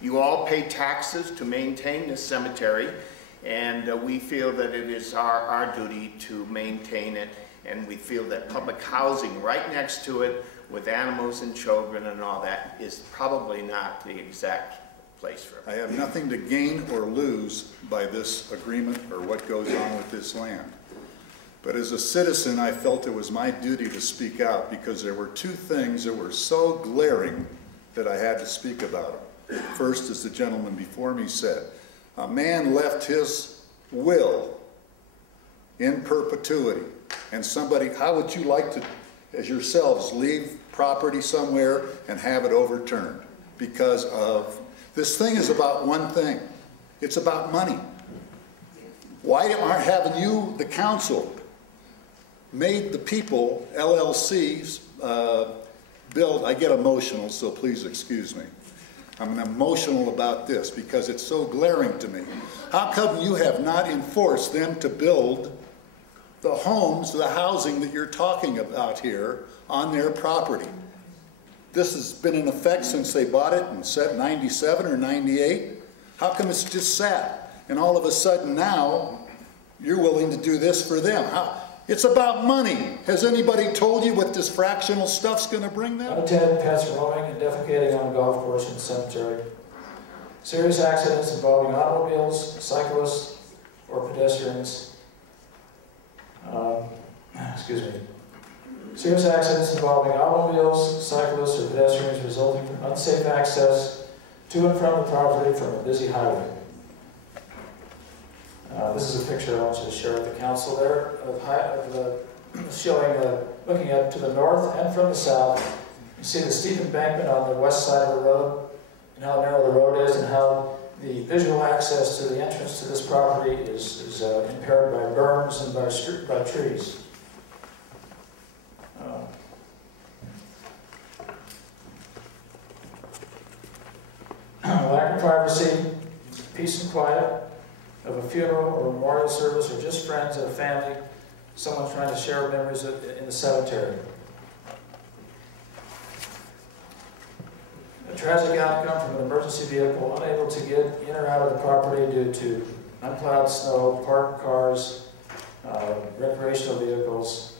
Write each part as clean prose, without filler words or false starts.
You all pay taxes to maintain this cemetery, and we feel that it is our duty to maintain it, and we feel that public housing right next to it with animals and children and all that is probably not the exact place for it. I have nothing to gain or lose by this agreement or what goes on with this land. But as a citizen, I felt it was my duty to speak out because there were two things that were so glaring that I had to speak about them. First, as the gentleman before me said, a man left his will in perpetuity. And somebody, how would you like to, as yourselves, leave property somewhere and have it overturned? Because of, this thing is about one thing. It's about money. Why aren't having you, the council, made the people, LLCs, build, I get emotional, so please excuse me. I'm emotional about this because it's so glaring to me. How come you have not enforced them to build the homes, the housing that you're talking about here on their property? This has been in effect since they bought it in 97 or 98. How come it's just sat? And all of a sudden now, you're willing to do this for them. It's about money. Has anybody told you what this fractional stuff's going to bring them? Unattended pets roaming and defecating on a golf course in the cemetery. Serious accidents involving automobiles, cyclists, or pedestrians. Serious accidents involving automobiles, cyclists, or pedestrians resulting from unsafe access to and from the property from a busy highway. This is a picture I want you to share with the council there of showing, looking up to the north and from the south. You see the steep embankment on the west side of the road and how narrow the road is and how the visual access to the entrance to this property is impaired by berms and by trees. Lack of privacy, peace and quiet of a funeral or memorial service, or just friends and a family, someone trying to share memories in the cemetery. A tragic outcome from an emergency vehicle unable to get in or out of the property due to unplowed snow, parked cars, recreational vehicles,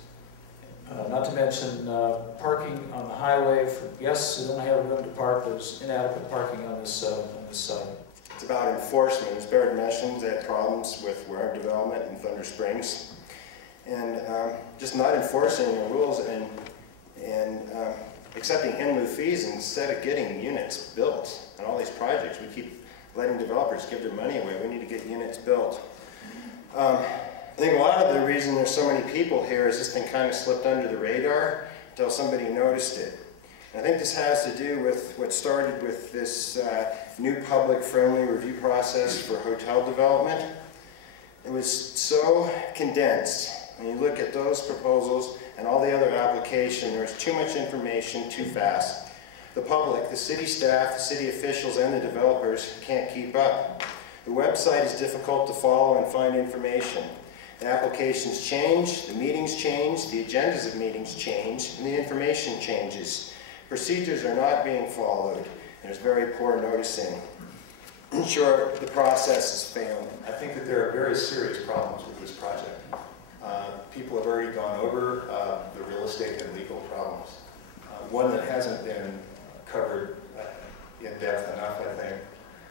not to mention parking on the highway for guests who don't have room to park. There's inadequate parking on this site. It's about enforcement. As Barrett mentioned, they had problems with where development in Thunder Springs, and just not enforcing the rules and accepting in lieu fees instead of getting units built on all these projects. We keep letting developers give their money away. We need to get units built. I think a lot of the reason there's so many people here is this thing kind of slipped under the radar until somebody noticed it. And I think this has to do with what started with this new public-friendly review process for hotel development. It was so condensed. When you look at those proposals and all the other application, there's too much information too fast. The public, the city staff, the city officials, and the developers can't keep up. The website is difficult to follow and find information. The applications change, the meetings change, the agendas of meetings change, and the information changes. Procedures are not being followed. There's very poor noticing. In short, the process is failing. I think that there are very serious problems with this project. People have already gone over the real estate and legal problems. One that hasn't been covered in depth enough, I think,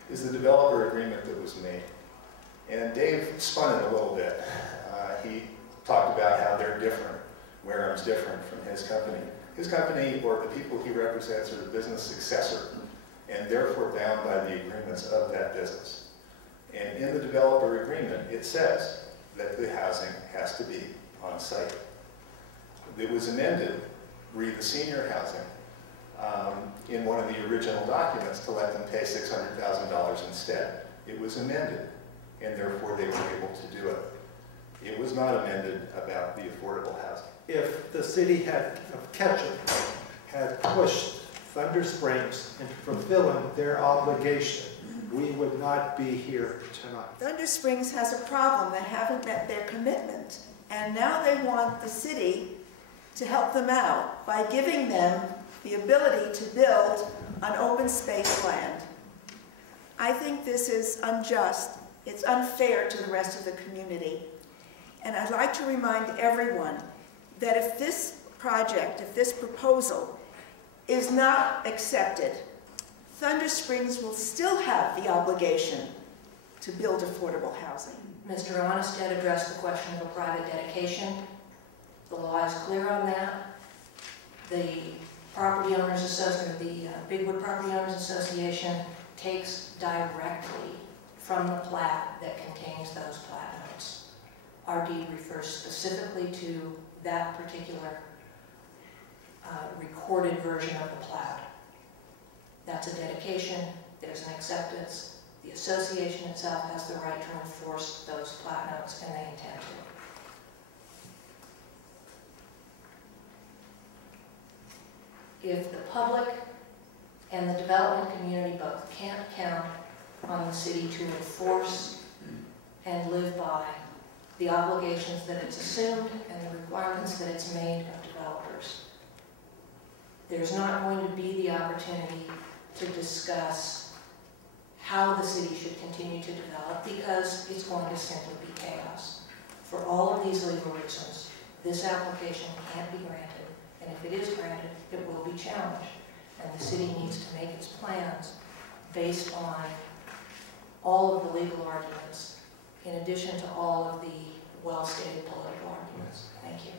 is the developer agreement that was made. And Dave spun it a little bit. He talked about how they're different, Wareham's different from his company. His company, or the people he represents, are the business successor, and therefore bound by the agreements of that business. And in the developer agreement, it says that the housing has to be on site. It was amended, read the senior housing, in one of the original documents to let them pay $600,000 instead. It was amended, and therefore they were able to do it. It was not amended about the affordable housing. If the city of Ketchum had pushed Thunder Springs into fulfilling their obligation, we would not be here tonight. Thunder Springs has a problem. They haven't met their commitment. And now they want the city to help them out by giving them the ability to build on open space land. I think this is unjust. It's unfair to the rest of the community. And I'd like to remind everyone that if this project, if this proposal is not accepted, Thunder Springs will still have the obligation to build affordable housing. Mr. Onestead addressed the question of a private dedication. The law is clear on that. The Property Owners Association, the Bigwood Property Owners Association takes directly from the plat that contains those plat notes. Our deed refers specifically to that particular recorded version of the plat. That's a dedication, there's an acceptance. The association itself has the right to enforce those plat notes, and they intend to. If the public and the development community both can't count on the city to enforce and live by the obligations that it's assumed and the requirements that it's made of developers, there's not going to be the opportunity to discuss how the city should continue to develop, because it's going to simply be chaos. For all of these legal reasons, this application can't be granted, and if it is granted, it will be challenged. And the city needs to make its plans based on all of the legal arguments, in addition to all of the well-stated political arguments. Thank you.